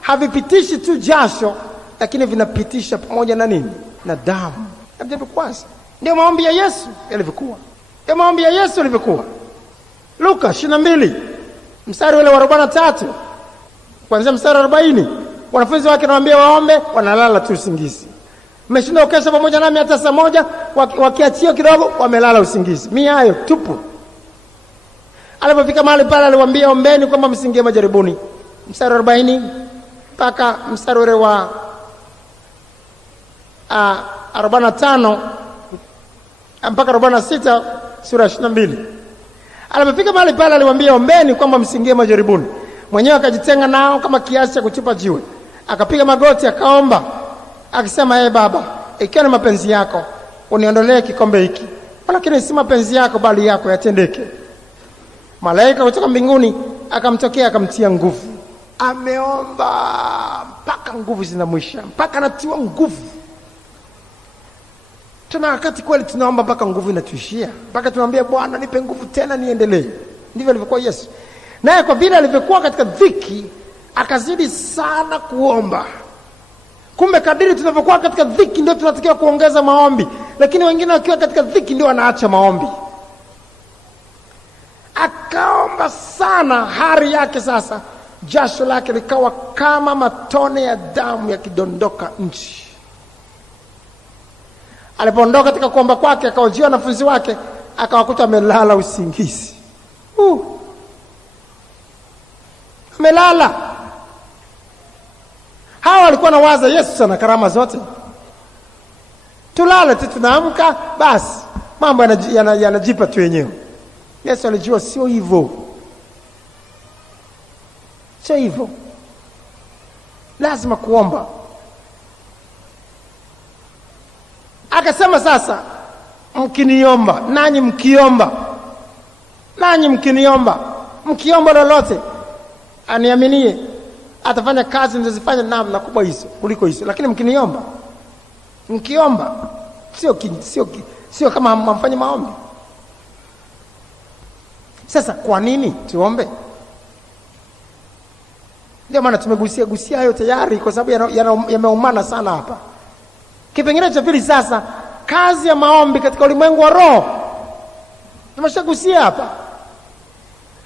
havipitishi tu jasho, lakini vinapitisha pamoja na nini? Na damu. Ndio maombi ya Yesu yalivyokuwa. Ndio maombi ya Yesu yalivyokuwa. Luka 22 mstari ule wa 43 kuanzia mstari wa 40, wanafunzi wake anawaambia waombe, wanalala tu usingizi. Mmeshinda ukesha pamoja nami hata saa 1, wakiachia kidogo wamelala usingizi. Mimi hayo tupu. Alipofika mahali pale aliwaambia ombeni kwamba msiingie majaribuni. Mstari wa 40 mpaka mstari ule wa 45 mpaka 46 sura 22. Alipofika mahali pale aliwaambia ombeni kwamba msiingie majaribuni. Mwenyewe akajitenga nao kama kiasi cha kutupa jiwe. Akapiga magoti akaomba akisema, Baba, ikiwa ni mapenzi yako uniondolee kikombe hiki, lakini si mapenzi yako bali yako yatendeke. Malaika kutoka mbinguni akamtokea akamtia nguvu. Ameomba mpaka nguvu zinamwisha, mpaka anatiwa nguvu. Tuna wakati kweli tunaomba mpaka nguvu inatuishia, mpaka tunamwambia Bwana nipe nguvu tena niendelee. Ndivyo alivyokuwa Yesu. Naye kwa vile alivyokuwa katika dhiki akazidi sana kuomba. Kumbe kadiri tunavyokuwa katika dhiki ndio tunatakiwa kuongeza maombi, lakini wengine wakiwa katika dhiki ndio wanaacha maombi. Akaomba sana, hari yake sasa jasho lake likawa kama matone ya damu yakidondoka nchi. Alipoondoka katika kuomba kwake akawajiwa wanafunzi wake, akawakuta amelala usingizi. Amelala. Hawa walikuwa na waza Yesu sana karama zote. Tulale tu tunaamka basi mambo yanajipa tu yenyewe. Yesu alijua sio hivyo. Sio hivyo. Lazima kuomba. Akasema sasa mkiniomba, nanyi mkiomba lolote, aniaminie atafanya kazi nizozifanya namna kubwa hizo kuliko hizo. Lakini mkiomba sio kama hamfanyi maombi. Sasa kwa nini tuombe? Ndio maana tumegusia hayo tayari, kwa sababu yameumana sana hapa. Kipengele cha pili sasa, kazi ya maombi katika ulimwengu wa roho, tumeshagusia hapa.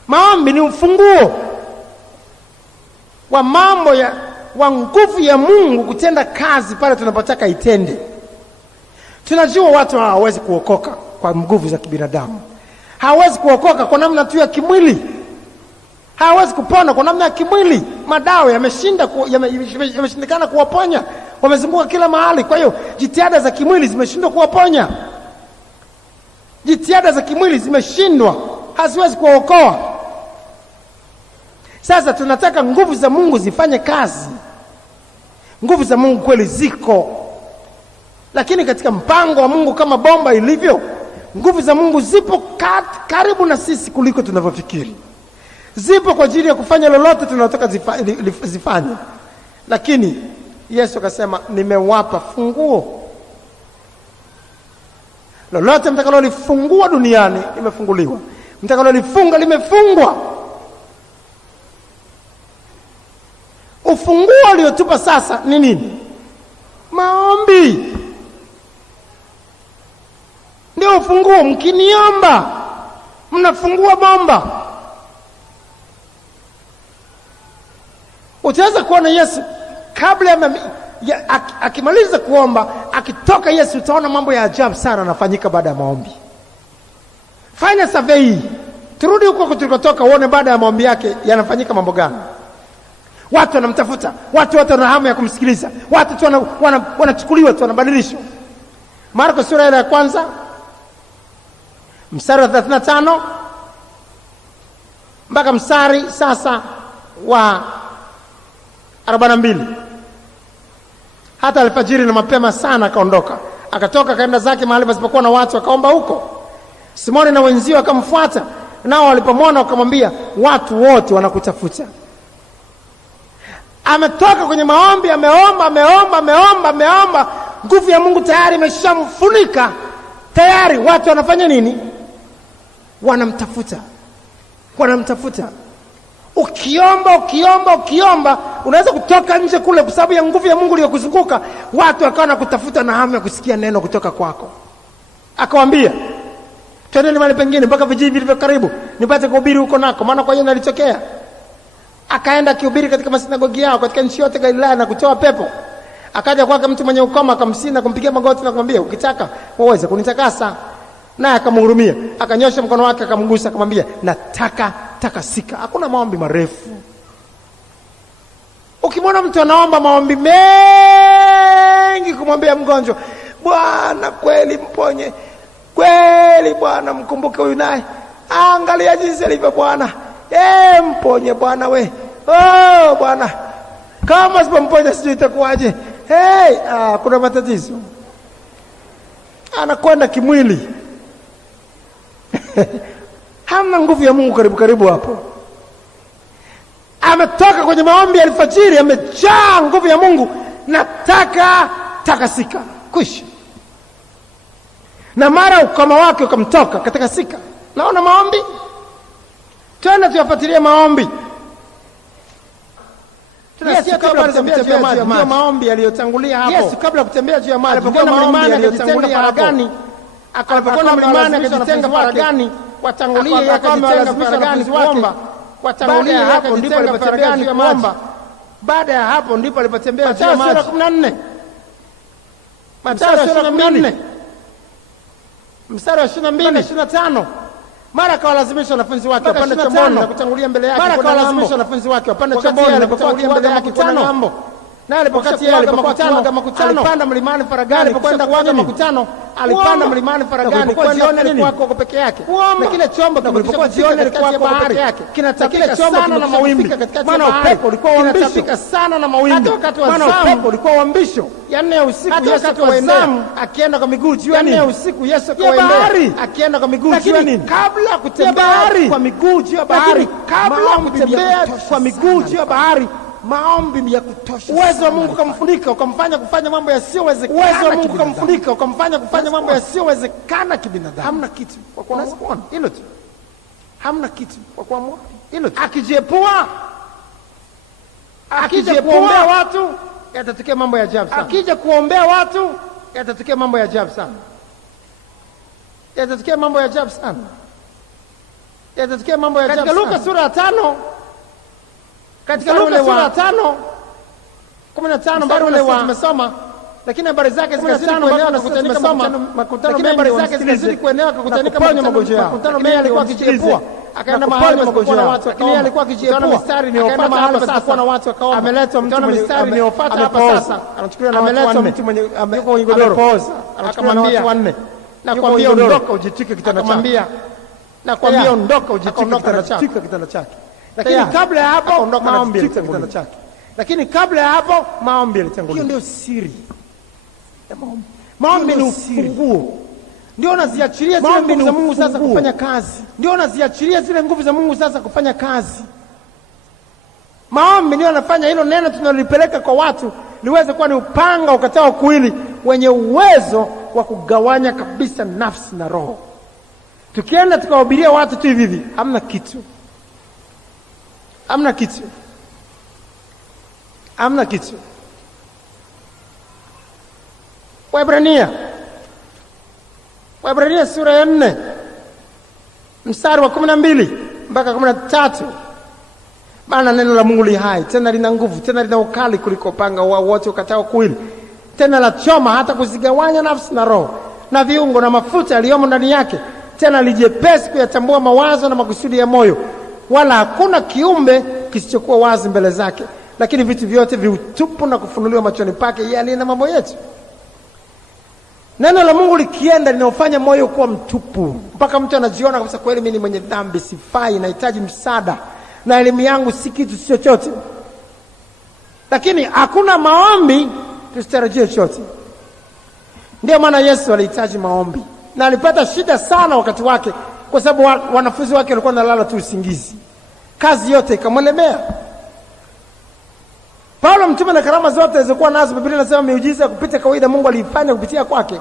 Maombi ni ufunguo wa mambo wa nguvu ya Mungu kutenda kazi pale tunapotaka itende. Tunajua watu hawawezi kuokoka kwa nguvu za kibinadamu, hawawezi kuokoka kwa namna tu ya kimwili, hawawezi kupona kwa namna ya kimwili. Madawa yameshindikana kuwaponya, wamezunguka kila mahali. Kwa hiyo jitihada za kimwili zimeshindwa kuwaponya, haziwezi kuwaokoa. Sasa tunataka nguvu za Mungu zifanye kazi. Nguvu za Mungu kweli ziko, lakini katika mpango wa Mungu kama bomba ilivyo, nguvu za Mungu zipo karibu na sisi kuliko tunavyofikiri. Zipo kwa ajili ya kufanya lolote tunataka zifanye. Lakini Yesu akasema, nimewapa funguo. Lolote mtakalolifungua duniani limefunguliwa, mtakalolifunga limefungwa. Ufunguo uliotupa sasa ni nini? Maombi ndio ufunguo. Mkiniomba mnafungua bomba. Utaweza kuona Yesu kabla akimaliza kuomba, akitoka Yesu, utaona mambo ya ajabu sana yanafanyika baada ya maombi. Fanya survey, turudi huko tulikotoka, uone baada ya maombi yake yanafanyika mambo gani. Watu wanamtafuta, watu wana hamu ya kumsikiliza, watu tu wanachukuliwa tu, wanabadilishwa. Marko sura ya kwanza mstari wa 35 mpaka mstari sasa wa 42. Hata alfajiri na mapema sana akaondoka, akatoka kaenda zake mahali pasipokuwa na watu, akaomba huko. Simoni na wenzio akamfuata, nao walipomwona wakamwambia, watu wote wanakutafuta. Ametoka kwenye maombi, ameomba. Nguvu ya Mungu tayari imeshamfunika. Tayari watu wanafanya nini? Wanamtafuta. Ukiomba, unaweza kutoka nje kule kwa sababu ya nguvu ya Mungu iliyokuzunguka. Watu wakawa nakutafuta na hamu ya kusikia neno kutoka kwako. Akawaambia, twendeni mahali pengine mpaka vijiji vilivyo karibu, nipate kuhubiri huko nako, maana kwa hiyo nalitokea. Akaenda akihubiri katika masinagogi yao katika nchi yote Galilaya na kutoa pepo. Akaja kwake mtu mwenye ukoma, akamsinda na kumpigia magoti na kumwambia, ukitaka waweza kunitakasa. Naye akamhurumia, akanyosha mkono wake akamgusa, akamwambia, nataka takasika. Hakuna maombi marefu. Ukimwona mtu anaomba maombi mengi kumwambia mgonjwa, Bwana kweli mponye, kweli Bwana mkumbuke huyu, naye angalia jinsi alivyo Bwana, mponye Bwana we, Bwana kama sipomponya sijui itakuwaje. Kuna matatizo. Anakwenda kimwili. Hamna nguvu ya Mungu karibu hapo. Ametoka kwenye maombi alfajiri, amejaa nguvu ya Mungu, nataka takasika, kwisha. Na mara ukoma wake ukamtoka, katakasika. Naona maombi. Twende tuyafuatilie maombi. Tunasikia kabla kutembea juu ya maji, ndio maombi yaliyotangulia hapo. Yesu kabla kutembea juu ya maji, alipokuwa mlimani akajitenga faragani, akapokuwa mlimani akajitenga faragani, watangulia akajitenga faragani kuomba. Watangulia hapo ndipo alipotembea juu ya maji. Baada ya hapo ndipo alipotembea juu ya maji. Mathayo 14. Mathayo 14. Mstari wa 22 na 25. Mara akawalazimisha wanafunzi wake wapande chomboni na kutangulia mbele yake. Mara akawalazimisha wanafunzi wake wapande chomboni na kutangulia mbele yake kwa ng'ambo. Naye alipokuwa makutano, alipanda mlimani faragani kwenda kuaga makutano, alipanda mlimani Faragani, kwa jioni alikuwa kwa peke yake, na kile chombo kilikuwa jioni alikuwa kwa bahari yake, kinatapika sana na mawimbi, maana upepo ulikuwa uambisho sana na mawimbi, maana upepo ulikuwa uambisho. Ya 4 ya usiku Yesu akaenda akienda kwa miguu juu ya nini? Ya usiku Yesu akaenda akienda kwa miguu juu ya nini? Kabla kutembea kwa miguu juu ya bahari, kabla kutembea kwa miguu juu ya bahari, maombi ya kutosha. Uwezo wa Mungu kumfunika ukamfanya kufanya mambo yasiyowezekana. Uwezo wa Mungu kumfunika ukamfanya kufanya mambo yasiyowezekana kibinadamu. Hamna kitu kwa kuamua hilo tu. Hamna kitu kwa kuamua hilo tu. Akija kuombea watu yatatokea mambo ya ajabu sana. Akija kuombea watu yatatokea mambo ya ajabu sana. Yatatokea mambo ya ajabu sana. Yatatokea mambo ya ajabu sana. Katika Luka sura ya 5, katika Luka sura ya 5 15 bado tumesoma, lakini habari zake zikazidi kuenea na kutanika makutano mengi, habari zake zikazidi kuenea kwa kutanika magonjwa yao. Makutano mengi alikuwa akijiepua, akaenda mahali magonjwa na watu, lakini alikuwa akijiepua mistari niopata mahali sasa na watu akaomba. Ameletwa mtu mwenye mistari niopata hapa sasa, anachukuliwa na watu wanne. Ameletwa mtu mwenye yuko kwenye godoro, anachukuliwa na watu wanne. Nakwambia ondoka ujitwike kitanda chako. Nakwambia ondoka ujitwike kitanda chake. Lakini kabla ya hapo maombi yalitangulia chake. Lakini kabla ya hapo maombi yalitangulia. Hiyo ndio siri ya maombi. Maombi ni ufunguo. Ndio unaziachilia zile nguvu za Mungu sasa kufanya kazi. Ndio unaziachilia zile nguvu za Mungu sasa kufanya kazi. Maombi ndio yanafanya hilo neno tunalipeleka kwa watu liweze kuwa ni upanga ukatao kuwili wenye uwezo wa kugawanya kabisa nafsi na roho. Tukienda tukawahubiria watu tu hivi, hamna kitu. Hamna kitu. Hamna kitu. Waebrania sura ya 4 mstari wa 12 mpaka 13. Maana neno la Mungu li hai, tena lina nguvu, tena lina ukali kuliko upanga wote ukatao kuwili, tena la choma hata kuzigawanya nafsi na roho na viungo na mafuta yaliyomo ndani yake, tena lijepesi kuyatambua mawazo na makusudi ya moyo, wala hakuna kiumbe kisichokuwa wazi mbele zake, lakini vitu vyote viutupu na kufunuliwa machoni pake yeye aliye na mambo yetu. Neno la Mungu likienda linaofanya moyo kuwa mtupu, mpaka mtu anajiona kabisa kweli mimi ni mwenye dhambi, sifai, nahitaji msaada, na elimu yangu si kitu chochote. Lakini hakuna maombi tusitarajie chochote. Ndio maana Yesu alihitaji maombi, na alipata shida sana wakati wake, kwa sababu wanafunzi wake walikuwa wanalala tu usingizi. Kazi yote ikamwelemea. Paulo mtume na karama zote alizokuwa nazo, Biblia inasema miujiza kupita kawaida Mungu alifanya kupitia kwake.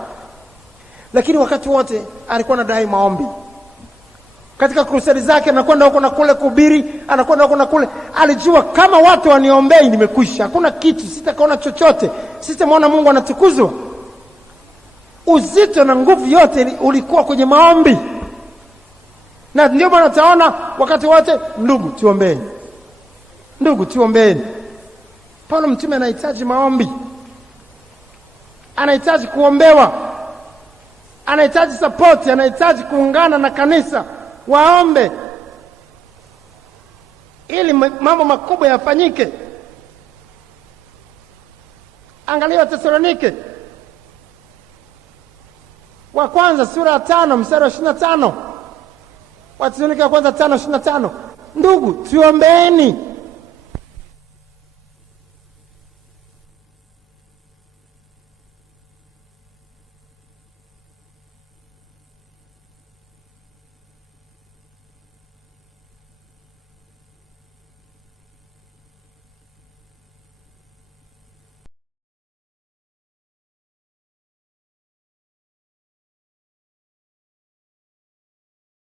Lakini wakati wote alikuwa anadai maombi. Katika crusade zake anakwenda huko na kule kuhubiri, anakwenda huko na kule. Alijua kama watu waniombei nimekwisha, hakuna kitu, sitakaona chochote, sitamwona Mungu anatukuzwa. Uzito na nguvu yote ulikuwa kwenye maombi. Na ndio maana utaona wakati wote, ndugu tuombeeni. Ndugu tuombeeni. Paulo mtume anahitaji maombi. Anahitaji kuombewa. Anahitaji support, anahitaji kuungana na kanisa waombe ili mambo makubwa yafanyike. Angalia Tesalonike wa kwanza sura ya 5 mstari wa 25. Wathesalonike wa kwanza 5:25. Ndugu tuombeeni